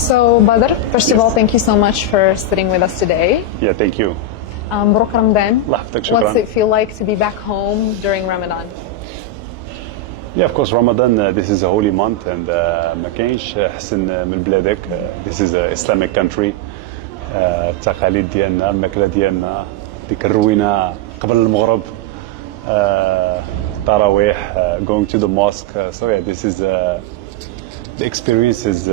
So, Badr, first of all, thank you so much for sitting with us today. Yeah, thank you. مبروك رمضان. الله يحفظك، شكرا. What's it feel like to be back home during Ramadan? Yeah, of course, Ramadan, this is a holy month, and ما كاينش أحسن من بلادك. This is an Islamic country. التقاليد ديالنا، الماكلة ديالنا، ديك الروينة قبل المغرب. تراويح, going to the mosque. So yeah, this is the experience is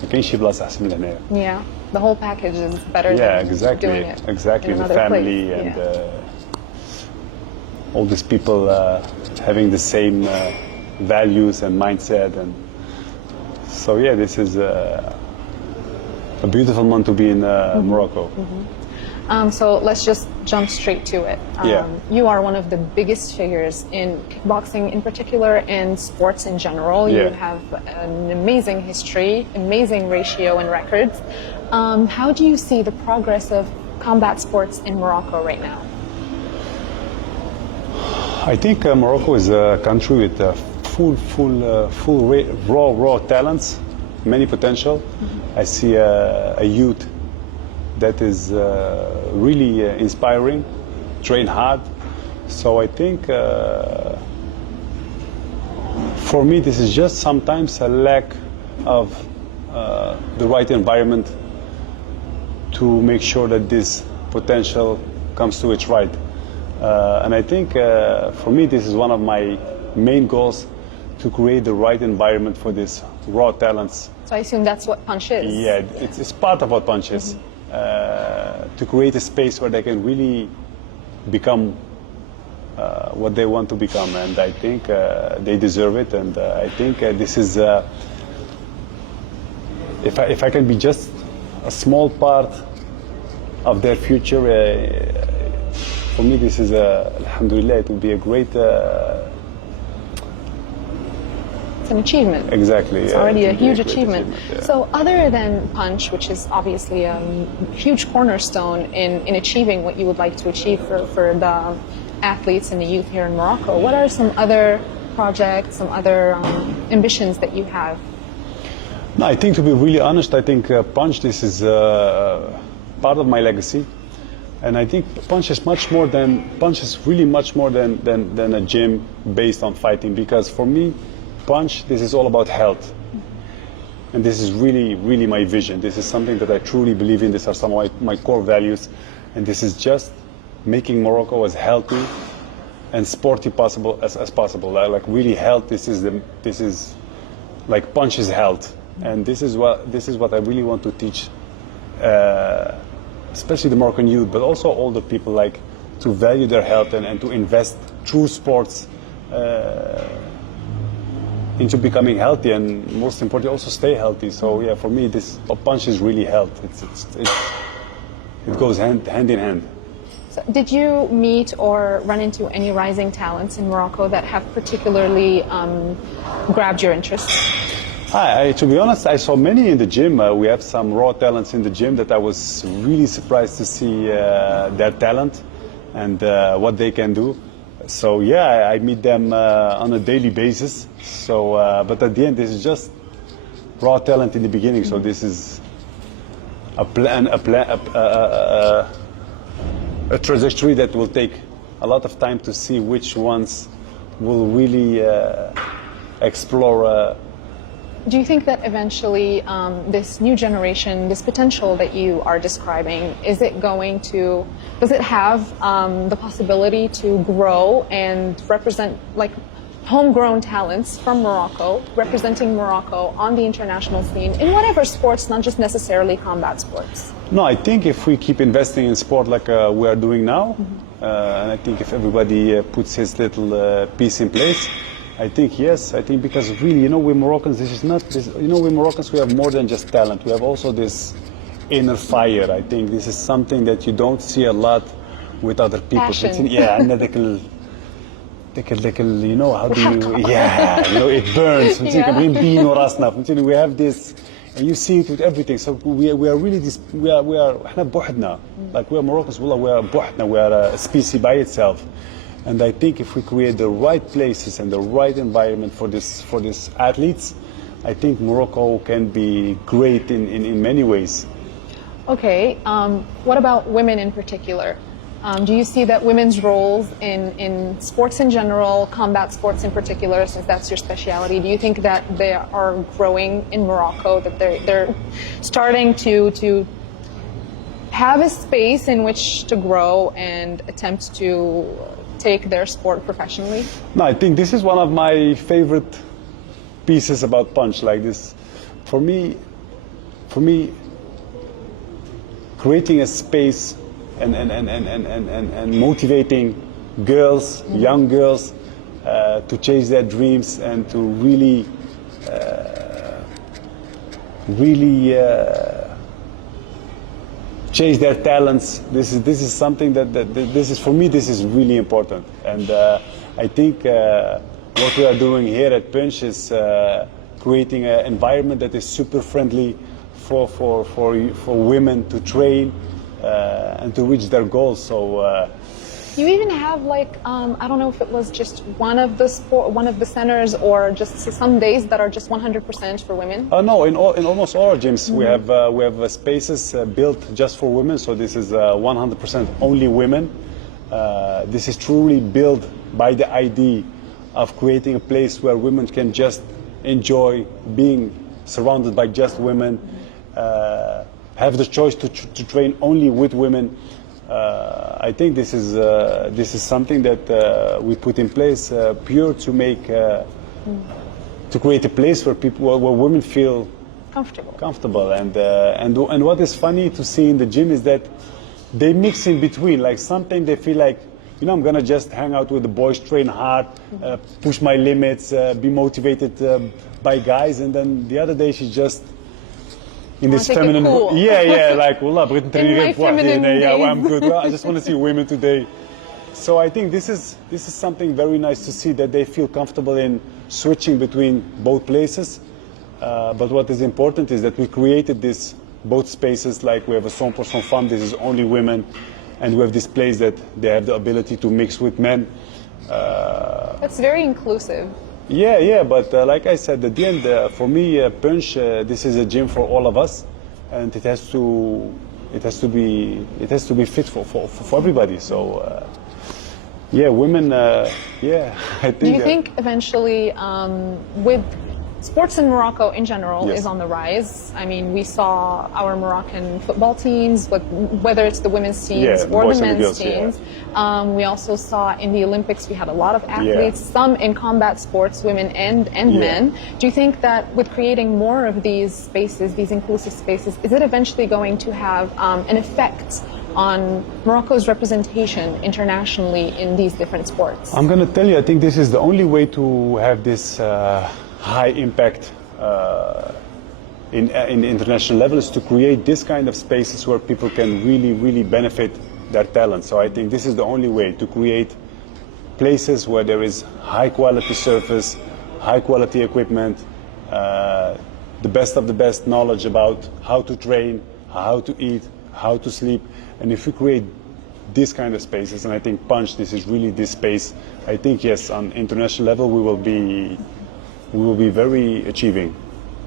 ما كاينش شي بلاصة أحسن من هنايا. Yeah, the whole package is better than doing it exactly. in The another family place. and Yeah. all these people having the same values and mindset, and so yeah, this is a beautiful month to be in Morocco. So let's just jump straight to it. Yeah. You are one of the biggest figures in kickboxing in particular and sports in general. You Yeah. have an amazing history, amazing ratio and records. How do you see the progress of combat sports in Morocco right now? I think Morocco is a country with raw talents, many potential. I see a youth that is really inspiring, train hard. So I think for me this is just sometimes a lack of the right environment to make sure that this potential comes to its right. And I think for me this is one of my main goals, to create the right environment for these raw talents. So I assume that's what Punch is. Yeah, it's part of what Punch is. To create a space where they can really become what they want to become, and I think they deserve it. And I think this is, if I can be just a small part of their future, for me this is, alhamdulillah, it will be a great. It's an achievement. Exactly. It's already a huge great achievement. yeah. So other than Punch, which is obviously a huge cornerstone in achieving what you would like to achieve for the athletes and the youth here in Morocco, what are some other projects, some other ambitions that you have? No, I think, to be really honest, I think Punch, this is part of my legacy. And I think Punch is really much more than a gym based on fighting, because for me, Punch, this is all about health. And this is really my vision. This is something that I truly believe in. These are some of my core values. And this is just making Morocco as healthy and sporty possible as possible. Like really health, this is like Punch is health. And this is what I really want to teach, especially the Moroccan youth, but also older people, like to value their health and to invest through sports into becoming healthy, and most importantly also stay healthy. So yeah, for me this Punch is really health. It goes hand in hand. So did you meet or run into any rising talents in Morocco that have particularly grabbed your interest? To be honest, I saw many in the gym. We have some raw talents in the gym that I was really surprised to see their talent and what they can do. So yeah, I meet them on a daily basis. So, but at the end, this is just raw talent in the beginning. So this is a trajectory that will take a lot of time to see which ones will really explore. Do you think that eventually this new generation, this potential that you are describing, does it have the possibility to grow and represent like homegrown talents from Morocco, representing Morocco on the international scene in whatever sports, not just necessarily combat sports? No, I think if we keep investing in sport like we are doing now, and I think if everybody puts his little piece in place, I think yes. I think because really, we Moroccans, we Moroccans, we have more than just talent. We have also this inner fire. I think this is something that you don't see a lot with other people. Passion. Yeah, عندنا how do you, it burns. We have this, and you see it with everything. So we are really this. إحنا بوحدنا. Like we are Moroccans. We are بوحدنا. We are a species by itself. And I think if we create the right places and the right environment for these athletes, I think Morocco can be great in many ways. Okay, what about women in particular? Do you see that women's roles in sports in general, combat sports in particular, since that's your specialty, do you think that they are growing in Morocco, that they're starting to have a space in which to grow and attempt to take their sport professionally? No, I think this is one of my favorite pieces about Punch. Like this, for me, creating a space and motivating girls, young girls, to chase their dreams and to really chase their talents. This is something that this is, for me, this is really important. And I think what we are doing here at Punch is creating an environment that is super friendly for women to train and to reach their goals. So you even have like I don't know if it was just one of the centers or just some days that are just 100% for women. No, in almost all our gyms we have spaces built just for women. So this is 100% only women. This is truly built by the idea of creating a place where women can just enjoy being surrounded by just women, have the choice to train only with women. I think this is something that we put in place pure to make to create a place where where women feel comfortable. And what is funny to see in the gym is that they mix in between. Like sometimes they feel like, you know, I'm gonna just hang out with the boys, train hard, push my limits, be motivated by guys, and then the other day she's just in this feminine, cool. like, well, I'm good. Well, I just want to see women today. So I think this is something very nice to see, that they feel comfortable in switching between both places. But what is important is that we created this both spaces. Like we have a 100% femme, this is only women, and we have this place that they have the ability to mix with men. That's very inclusive. Yeah, but like I said, at the end, for me, Punch, this is a gym for all of us, and it has to be fit for everybody. So, women, I think. Do you think eventually, with sports in Morocco in general Yes. is on the rise? I mean, we saw our Moroccan football teams, whether it's the women's teams or boys the and the men's girls, yeah. teams. We also saw in the Olympics, we had a lot of athletes, some in combat sports, women and men. Do you think that with creating more of these spaces, these inclusive spaces, is it eventually going to have an effect on Morocco's representation internationally in these different sports? I'm going to tell you, I think this is the only way to have this high impact in international level, is to create this kind of spaces where people can really benefit their talent. So I think this is the only way to create places where there is high quality surface, high quality equipment, the best of the best knowledge about how to train, how to eat, how to sleep. And if we create these kind of spaces, and I think Punch, this is really this space, I think yes, on international level we will be very achieving.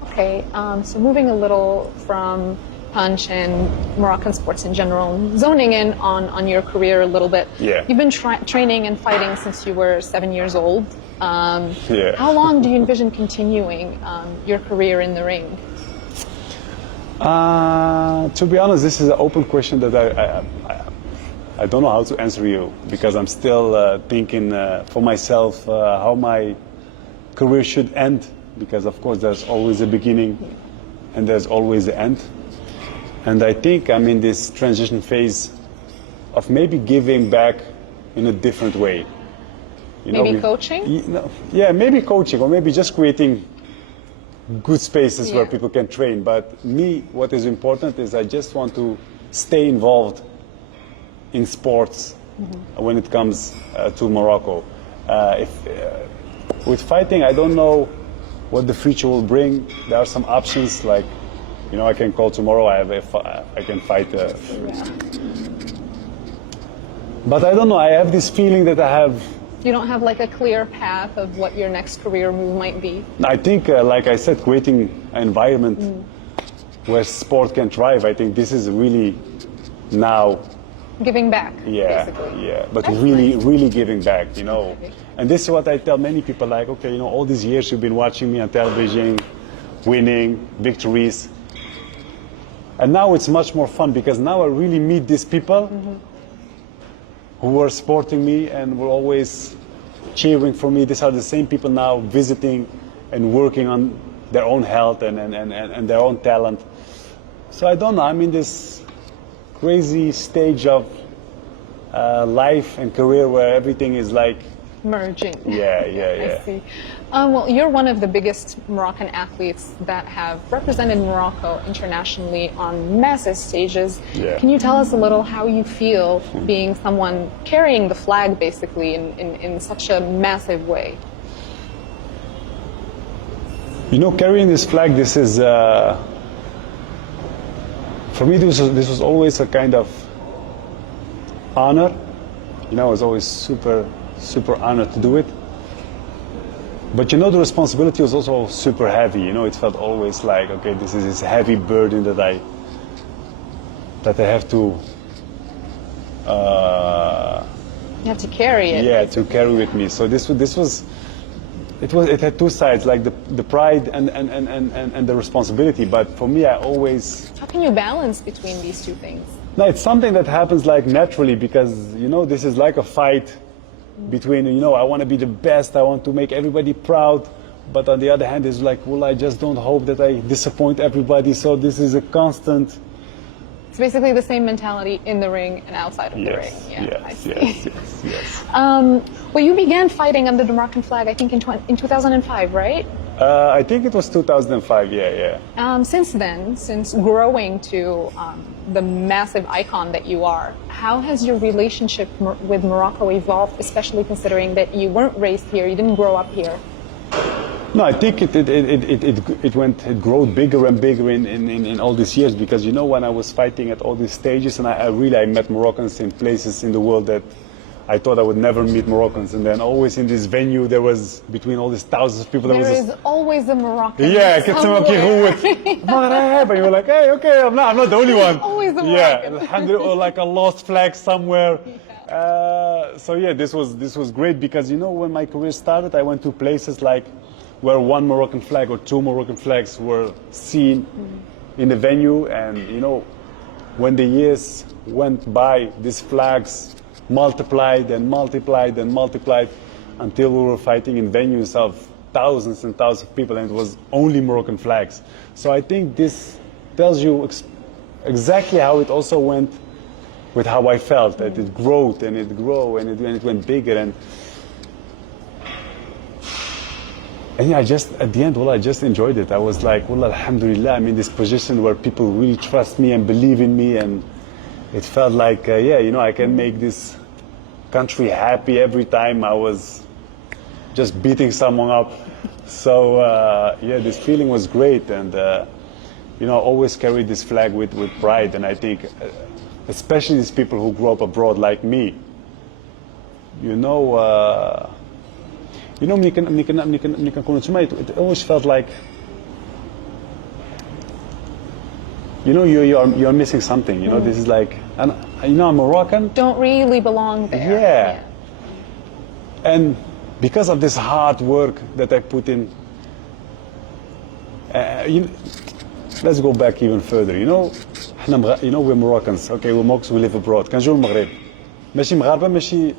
Okay, so moving a little from Punch and Moroccan sports in general, zoning in on your career a little bit. Yeah. You've been training and fighting since you were 7 years old. How long do you envision continuing your career in the ring? To be honest, this is an open question that I don't know how to answer you, because I'm still thinking for myself how my career should end, because of course there's always a beginning and there's always the end. And I think I'm in this transition phase of maybe giving back in a different way. Maybe coaching? Yeah, maybe coaching, or maybe just creating good spaces where people can train. But me, what is important is I just want to stay involved in sports when it comes to Morocco. With fighting, I don't know what the future will bring. There are some options, like, I can call tomorrow, I can fight. But I don't know, I have this feeling that I have You don't have like a clear path of what your next career move might be? I think, like I said, creating an environment where sport can thrive, I think this is really now, Giving back, yeah, basically. yeah, but That's really, nice. really giving back, you know. Okay. And this is what I tell many people, like, okay, you know, all these years you've been watching me on television, winning, victories. And now it's much more fun because now I really meet these people who were supporting me and were always cheering for me. These are the same people now visiting and working on their own health and their own talent. So I don't know, I'm in this crazy stage of life and career where everything is like, Merging. yeah, yeah, yeah. I see. Well, you're one of the biggest Moroccan athletes that have represented Morocco internationally on massive stages. Yeah. Can you tell us a little how you feel being someone carrying the flag basically in such a massive way? You know, carrying this flag, this is, for me, this was always a kind of honor. You know, I was always super honored to do it. But you know, the responsibility was also super heavy. You know, it felt always like, okay, this is this heavy burden that I have to, You have to carry it. yeah, to carry with me. So it had two sides, like the pride and the responsibility. But for me, I always. How can you balance between these two things? No, it's something that happens like naturally because, you know, this is like a fight between, you know, I want to be the best, I want to make everybody proud, but on the other hand, it's like, well, I just don't hope that I disappoint everybody, so this is a constant. It's basically the same mentality in the ring and outside of the ring. Yeah, I see. Yes. Well, you began fighting under the Moroccan flag, I think, in 2005, right? I think it was 2005, yeah. Since then, since growing to the massive icon that you are, how has your relationship with Morocco evolved, especially considering that you weren't raised here, you didn't grow up here? No, I think it grew bigger and bigger in all these years because, you know, when I was fighting at all these stages and I met Moroccans in places in the world that I thought I would never meet Moroccans, and then always in this venue there was between all these thousands of people. There is always a Moroccan. Yeah, get some Maghreb, and you were like, hey, okay, I'm not the only one. Always a Yeah, Moroccan. alhamdulillah, or like a lost flag somewhere. So yeah, this was great because, you know, when my career started, I went to places like where one Moroccan flag or two Moroccan flags were seen in the venue, and, you know, when the years went by, these flags multiplied and multiplied and multiplied until we were fighting in venues of thousands and thousands of people, and it was only Moroccan flags. So I think this tells you exactly how it also went with how I felt, that it grew and it grew and it went bigger, and yeah, at the end, well, I just enjoyed it. I was like, well, alhamdulillah, I'm in this position where people really trust me and believe in me, and it felt like, yeah, you know, I can make this country happy every time I was just beating someone up. So, yeah, this feeling was great, and, you know, I always carried this flag with pride, and I think, especially these people who grew up abroad like me, you know, ملي كنكونوا تما, it always felt like, you know, you're missing something. You know, this is like, and you know, I'm Moroccan. Don't really belong there. Yeah. And because of this hard work that I put in, let's go back even further. You know, you know, we're Moroccans. Okay, we're Moroccans, we live abroad. كنجيو المغرب. ماشي مغاربة, ماشي.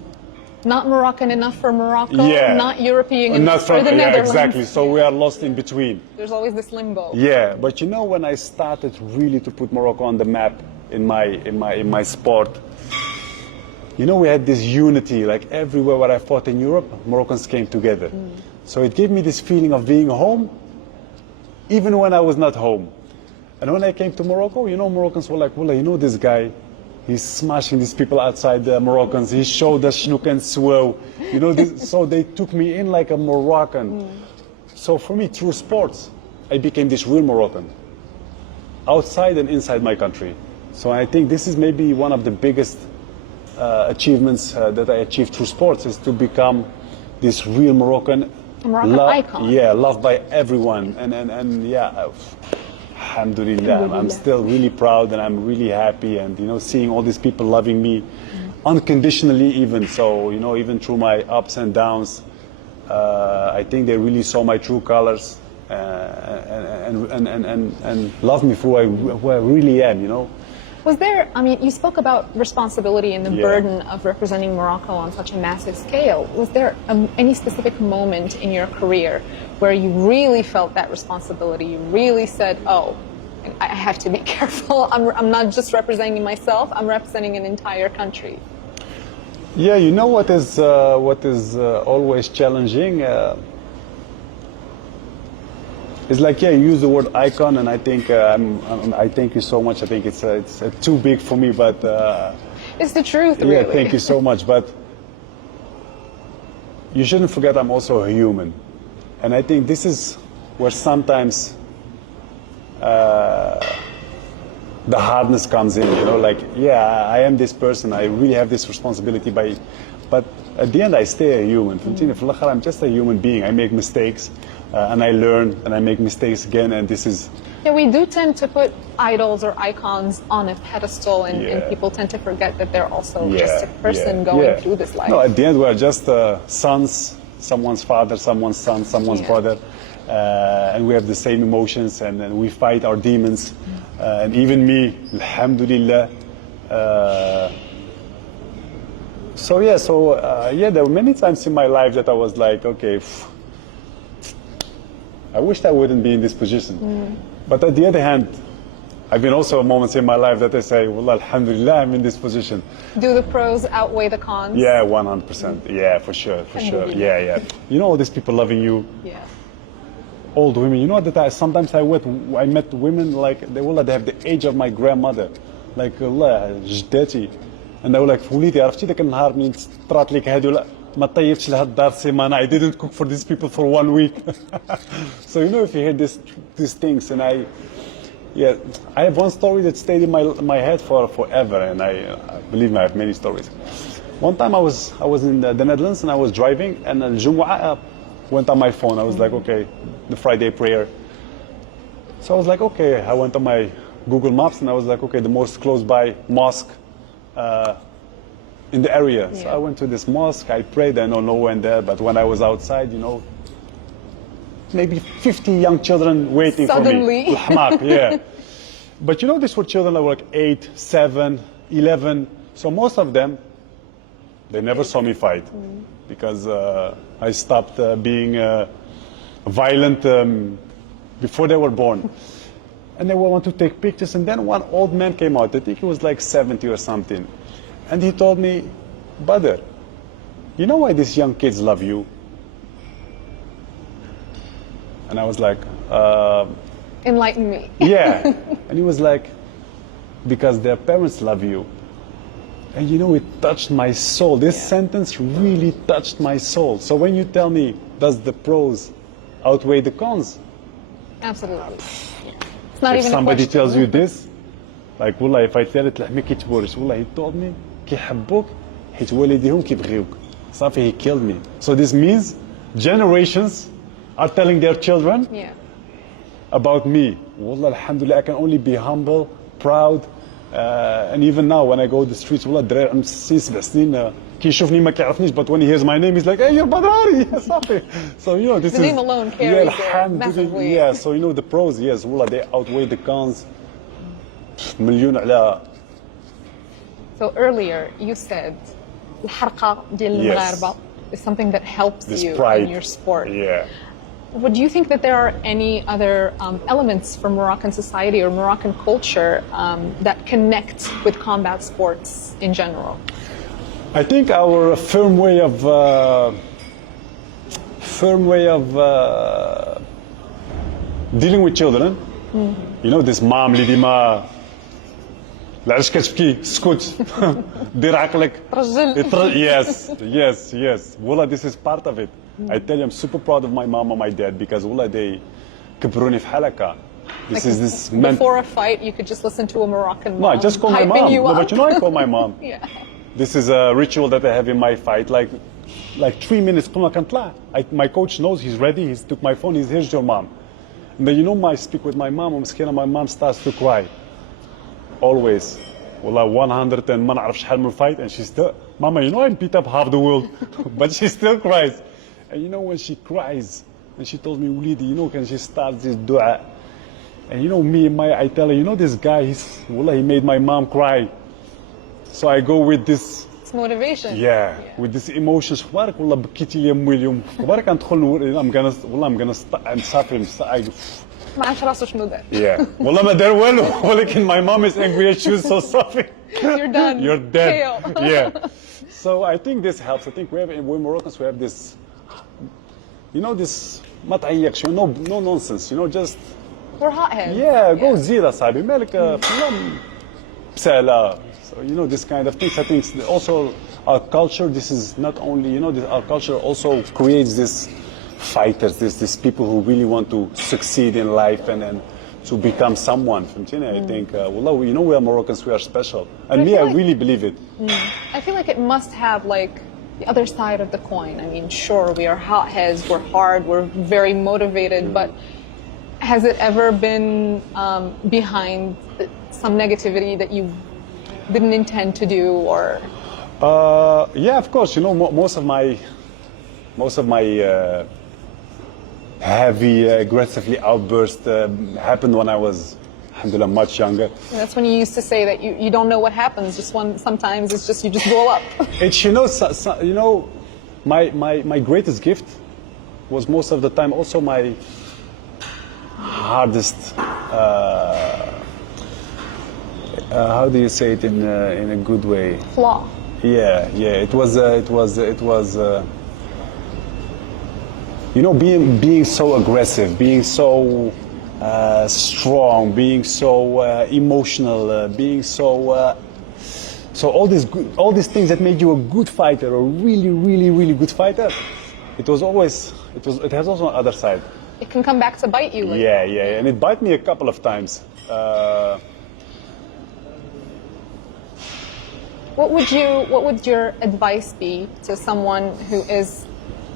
Not Moroccan enough for Morocco, Yeah. not European enough for the yeah, Netherlands. exactly. So we are lost in between. There's always this limbo. Yeah, but you know, when I started really to put Morocco on the map in my sport, you know, we had this unity. Like everywhere where I fought in Europe, Moroccans came together. So it gave me this feeling of being home, even when I was not home. And when I came to Morocco, you know, Moroccans were like, well, you know, this guy, he's smashing these people outside the Moroccans. He showed us Shnook and Swell. You know, so they took me in like a Moroccan. So for me, through sports, I became this real Moroccan, outside and inside my country. So I think this is maybe one of the biggest achievements that I achieved through sports is to become this real Moroccan icon. Yeah, loved by everyone, and yeah, alhamdulillah, I'm still really proud and I'm really happy, and seeing all these people loving me unconditionally, even so, even through my ups and downs, I think they really saw my true colors and love me for who I really am. Was there, you spoke about responsibility and the Yeah. burden of representing Morocco on such a massive scale. Was there any specific moment in your career where you really felt that responsibility? You really said, oh, I have to be careful. I'm not just representing myself, I'm representing an entire country. Yeah, what is always challenging is like, you use the word icon, and I think I thank you so much. I think it's too big for me, but It's the truth, really. yeah, thank you so much. But you shouldn't forget I'm also a human, and I think this is where sometimes the hardness comes in. Like, yeah, I am this person. I really have this responsibility, but at the end I stay a human. I'm just a human being. I make mistakes. And I learn, and I make mistakes again, and this is... Yeah, we do tend to put idols or icons on a pedestal, and people tend to forget that they're also just a person going through this life. No, at the end we're just sons, someone's father, someone's son, someone's brother, and we have the same emotions, and we fight our demons, and even me, alhamdulillah. There were many times in my life that I was like, okay, I wished I wouldn't be in this position. But at the other hand, I've been also moments in my life that I say, well, alhamdulillah, I'm in this position. Do the pros outweigh the cons? Yeah, 100%. Yeah, for sure. Yeah. All these people loving you. Yeah. Old women. That sometimes I met women like, they have the age of my grandmother. Like, Allah, جدتي. And they were like, وليدي عرفتي ذاك النهار منين طرات لك هادو لا ما طيبتش لها الدار سيمانة. I didn't cook for these people for 1 week. So if you hear these things, and I have one story that stayed in my head forever, and I believe me, I have many stories. One time I was in the Netherlands, and I was driving, and Al-Jumu'ah went on my phone. I was like, okay, the Friday prayer. So I was like, okay, I went on my Google Maps, and I was like, okay, the most close by mosque in the area. So I went to this mosque, I prayed, I know no one there, but when I was outside, maybe 50 young children waiting Suddenly. for me. Suddenly. Yeah. But these were children that were like 8, 7, 11. So most of them, they never saw me fight because I stopped being violent before they were born. And they want to take pictures, and then one old man came out. I think he was like 70 or something. And he told me, brother, you know why these young kids love you? And I was like, Enlighten me. yeah. And he was like, because their parents love you. And it touched my soul. This sentence really touched my soul. So when you tell me, does the pros outweigh the cons? Absolutely. It's not If even somebody a question. tells you this, like, والله, if I tell it, لحمي كيتبورش. والله, he told me, كيحبوك, حيت والديهم كيبغيوك. صافي, he killed me. So this means generations are telling their children about me. Wallah, alhamdulillah, I can only be humble, proud, and even now when I go to the streets, والله, الدراري عندهم 6 7 سنين كيشوفني ما كيعرفنيش, but when he hears my name, he's like, hey, you're Badari. صافي. So this The name alone carries it massively. Yeah, so the pros, yes, والله, they outweigh the cons. مليون على. So earlier you said الحرقة ديال المغاربة is something that helps This you pride. in your sport. Yeah. But do you think that there are any other elements from Moroccan society or Moroccan culture that connect with combat sports in general? I think our firm way of dealing with children. This mom اللي ديما العرش كتبكي اسكت دير عقلك. Yes. والله, this is part of it. I tell you, I'm super proud of my mom and my dad because والله, they كبروني في حلقة. This Before a fight, you could just listen to a Moroccan mom. No, I just call my hyping mom. you No, up. but I call my mom. Yeah. This is a ritual that I have in my fight. Like 3 minutes, my coach knows he's ready. He took my phone. Here's your mom. And then I speak with my mom. My mom starts to cry. Always. Wallah, 100 and ما نعرف شحال من fight, and she's still, Mama, I beat up half the world, but she still cries. And when she cries, and she told me, Wulidi, can she start this dua? And I tell her, this guy, he made my mom cry. So I go with this. It's motivation. Yeah, with this emotions. I'm gonna start. I'm suffering. ما عرفش راسه شنو دار. Yeah. والله ما دار والو. ولكن my mom is angry and she was so suffering. You're done. You're dead. KO. Yeah. So I think this helps. I think we Moroccans, we have this, this ما تعيقش, no nonsense, just. We're hotheads. Yeah, go zira صاحبي مالك فلان بسالة. So this kind of things. I think also our culture. This is not only our culture also creates this fighters, these people who really want to succeed in life and to become someone. I think wallah, we are Moroccans. We are special, and I really believe it. I feel like it must have like the other side of the coin. I mean, sure, we are hotheads. We're hard. We're very motivated, but. Has it ever been behind some negativity that you didn't intend to do, or? Yeah, of course. Most of my heavy, aggressively outburst happened when I was, alhamdulillah, much younger. And that's when you used to say that you don't know what happens. Sometimes it's just you just roll up. It's my greatest gift was most of the time also my hardest, how do you say it in a good way? Flaw. Yeah. It was being so aggressive, being so strong, being so emotional, being so all these things that made you a good fighter, a really, really, really good fighter. It has also an other side. It can come back to bite you. Yeah, and it bit me a couple of times. What would your advice be to someone who is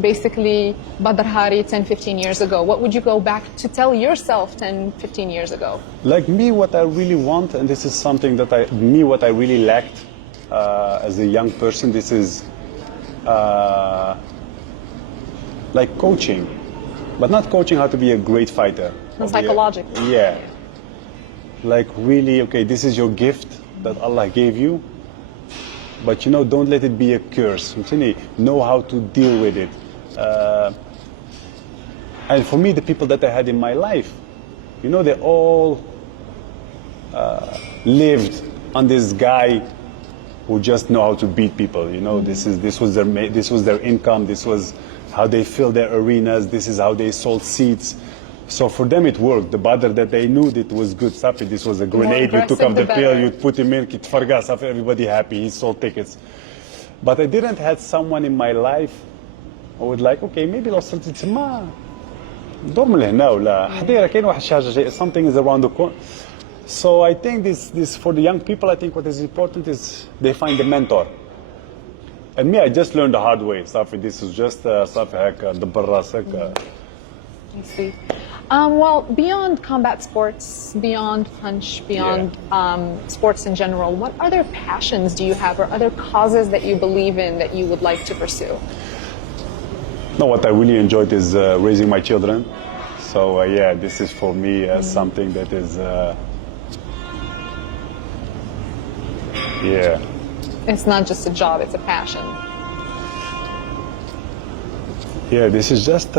basically Badr Hari 10, 15 years ago? What would you go back to tell yourself 10, 15 years ago? Like me, what I really want, and this is something that what I really lacked as a young person, this is like coaching. But not coaching how to be a great fighter. Psychologically. Yeah. Like really, okay, this is your gift that Allah gave you. But don't let it be a curse. Know how to deal with it. And for me, the people that I had in my life, they all lived on this guy who just know how to beat people. This was their income. This was how they filled their arenas. This is how they sold seats. So for them it worked. The Badr that they knew, it was good. Safi, this was a grenade. You took up the pill, you put him in, Safi, everybody happy. He sold tickets. But I didn't have someone in my life who would like, okay, maybe لو صرت تسمع دور من هنا ولا حديرة كاين واحد شي حاجة, something is around the corner. So I think this for the young people, I think what is important is they find a mentor. And me, I just learned the hard way. Safi, this is just Safi هكا دبر راسك. I see. Well, beyond combat sports, beyond punch, beyond sports in general, what other passions do you have or other causes that you believe in that you would like to pursue? No, what I really enjoyed is raising my children. So yeah, this is for me something that is, yeah. It's not just a job, it's a passion. Yeah, this is just,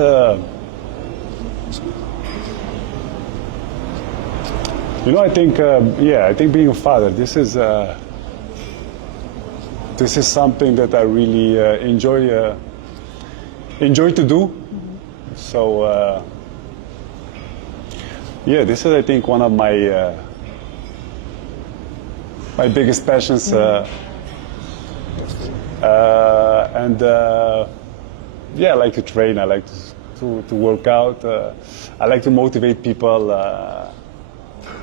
I think, I think being a father, this is something that I really enjoy to do. So, this is, I think, one of my my biggest passions. And I like to train. I like to work out. I like to motivate people.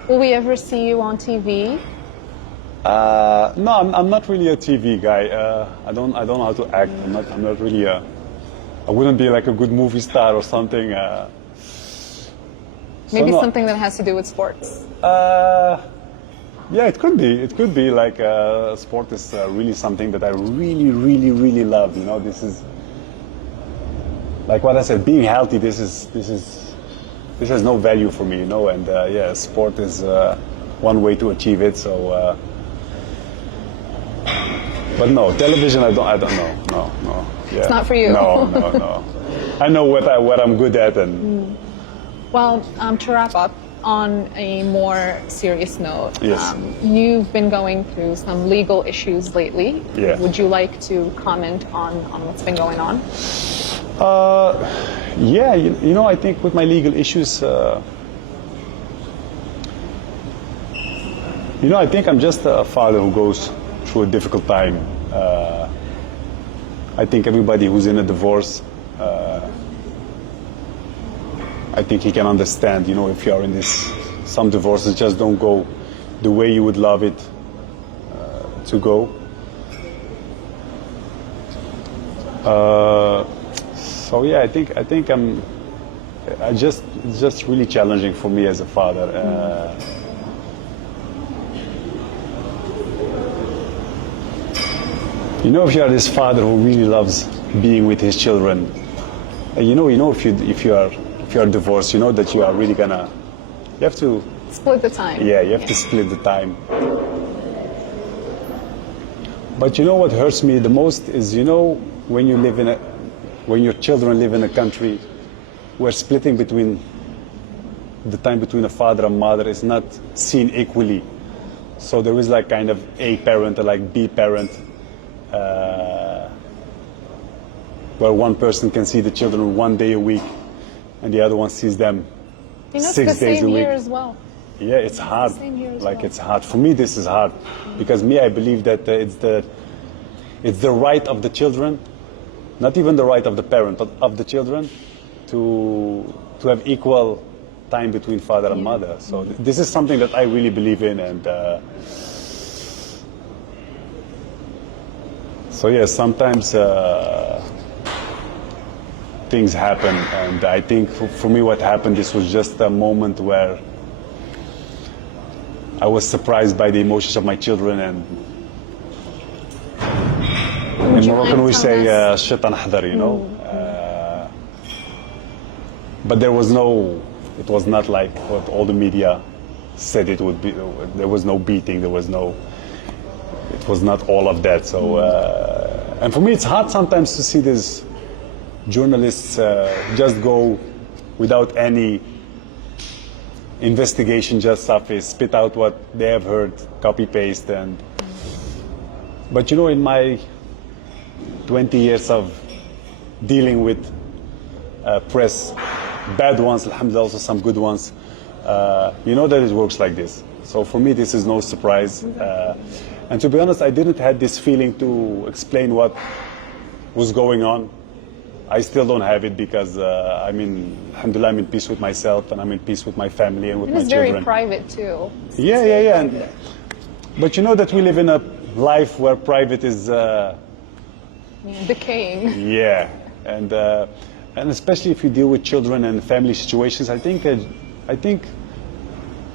Will we ever see you on TV? No, I'm not really a TV guy. I don't know how to act. I'm not really a. I wouldn't be like a good movie star or something. Maybe no, something that has to do with sports. Yeah, it could be. It could be like sport is really something that I really, really, really love. You know, this is like what I said. Being healthy. This has no value for me. You know, and yeah, sport is one way to achieve it. So, but no, television. I don't know. No. Yeah. It's not for you. No. I know what I'm good at, and Well, to wrap up on a more serious note, Yes. You've been going through some legal issues lately. Yeah. Would you like to comment on what's been going on? yeah, you know, I think with my legal issues, you know, I think I'm just a father who goes through a difficult time. I think everybody who's in a divorce, I think he can understand, you know, if you are in this, some divorces just don't go the way you would love it to go. So yeah, I think it's just really challenging for me as a father. You know, if you are this father who really loves being with his children, you know, if you are divorced, you know that you are really gonna, you have to Split the time. Yeah, you have to split the time. But you know what hurts me the most is, you know, when your children live in a country where splitting between the time between a father and mother is not seen equally. So there is like kind of A parent or like B parent, where one person can see the children 1 day a week and the other one sees them You know, 6 it's the days same a week. here as well. Yeah, it's hard. same here as Like well. it's hard. For me, this is hard because me, I believe that it's the right of the children, not even the right of the parent, but of the children, to have equal time between father and mother. So this is something that I really believe in, and so yeah, sometimes things happen, and I think for me, what happened, this was just a moment where I was surprised by the emotions of my children, and in you Moroccan mind we say telling us- "shaitan hadar," you know. But there was no, it was not like what all the media said it would be. There was no beating. There was no. It was not all of that. So, and for me, it's hard sometimes to see these journalists just go without any investigation, just surface, spit out what they have heard, copy paste, and. But you know, in my 20 years of dealing with press, bad ones, alhamdulillah, also some good ones, you know that it works like this. So for me, this is no surprise. And to be honest, I didn't have this feeling to explain what was going on. I still don't have it because alhamdulillah, I'm in peace with myself and I'm in peace with my family and with And my it's children. very private too. Yeah. But you know that we live in a life where private is, Decaying. yeah, and especially if you deal with children and family situations, I think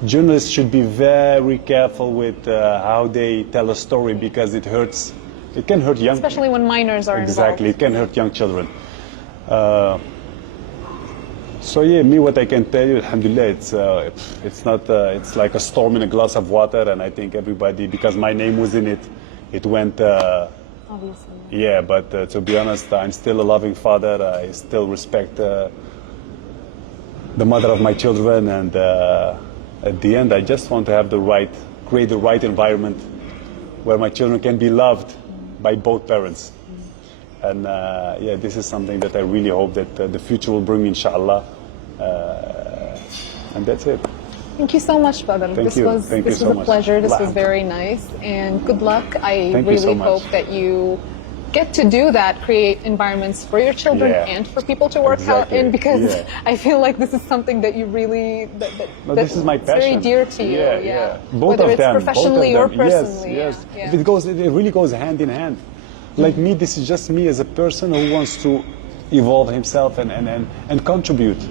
journalists should be very careful with how they tell a story because it hurts. It can hurt young. Especially when minors are Exactly, involved. it can hurt young children. So yeah, me, what I can tell you, alhamdulillah, it's not. It's like a storm in a glass of water, and I think everybody, because my name was in it, it went. Obviously. Yeah, but to be honest, I'm still a loving father. I still respect the mother of my children, and at the end, I just want to have create the right environment where my children can be loved by both parents. And yeah, this is something that I really hope that the future will bring me, inshallah. And that's it. Thank you so much, Badr. Thank This you. was Thank you this so was a much. pleasure. This was Allah. very nice, and good luck. I Thank you so really much. hope that you get to do that, create environments for your children Yeah. and for people to work out Exactly. in, because Yeah. I feel like this is something that you really No, this is my it's very passion. dear to you. Yeah. Both Whether of it's them. professionally both or of them. personally. Yes. Yeah. It really goes hand in hand. Like me, this is just me as a person who wants to evolve himself and contribute.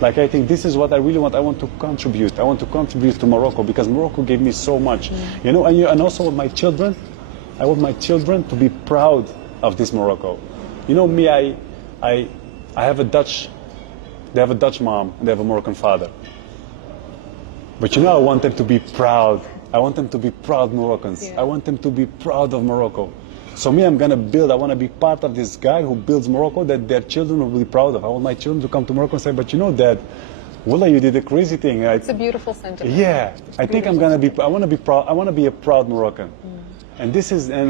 Like, I think this is what I really want. I want to contribute. I want to contribute to Morocco because Morocco gave me so much. You know, and also with my children, I want my children to be proud of this Morocco. You know me, I have a Dutch, they have a Dutch mom and they have a Moroccan father. But you know, I want them to be proud. I want them to be proud Moroccans. Yeah. I want them to be proud of Morocco. So me, I'm gonna build, I wanna be part of this guy who builds Morocco that their children will be proud of. I want my children to come to Morocco and say, but you know, Dad, Wallah, you did a crazy thing. It's a beautiful sentiment. Yeah, I think I'm gonna be, I wanna be proud, I wanna be a proud Moroccan. And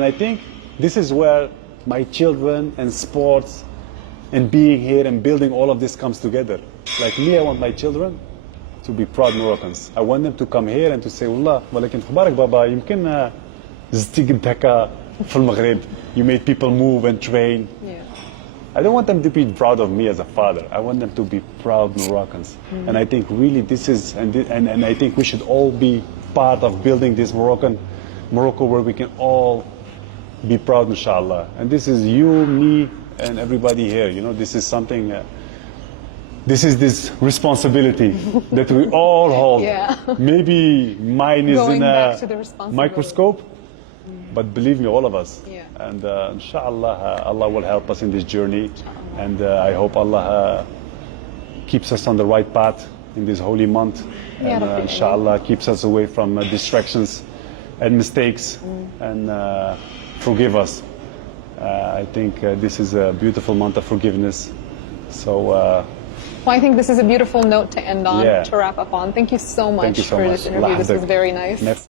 I think this is where my children and sports and being here and building all of this comes together. Like me, I want my children to be proud Moroccans. I want them to come here and to say, والله ولكن خبارك بابا يمكن زدتي قد هكا في المغرب. You made people move and train. Yeah. I don't want them to be proud of me as a father. I want them to be proud Moroccans. And I think really this is, and I think we should all be part of building this Morocco where we can all be proud, inshallah. And this is you, me, and everybody here. You know, this is something, this is this responsibility that we all hold. Yeah. Maybe mine is Going in back a to the responsibility. microscope, but believe me, all of us. Yeah. And inshallah, Allah will help us in this journey. And I hope Allah keeps us on the right path in this holy month. Ya And Rabbi. inshallah, keeps us away from distractions and mistakes and forgive us. I think this is a beautiful month of forgiveness. So Well, I think this is a beautiful note to end on, Yeah. to wrap up on. Thank you so much thank you so for much. this interview. Allah This was Yahfazek. very nice. Merci.